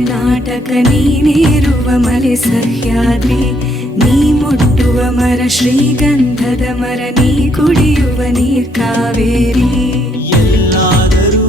ಕರ್ನಾಟಕ ನೀನೇರುವ ಮಲೆ ಸಹ್ಯಾದ್ರಿ, ನೀ ಮುಟ್ಟುವ ಮರ ಶ್ರೀಗಂಧದ ಮರ, ನೀ ಕುಡಿಯುವ ನೀರ್ ಕಾವೇರಿ. ಎಲ್ಲಾದರೂ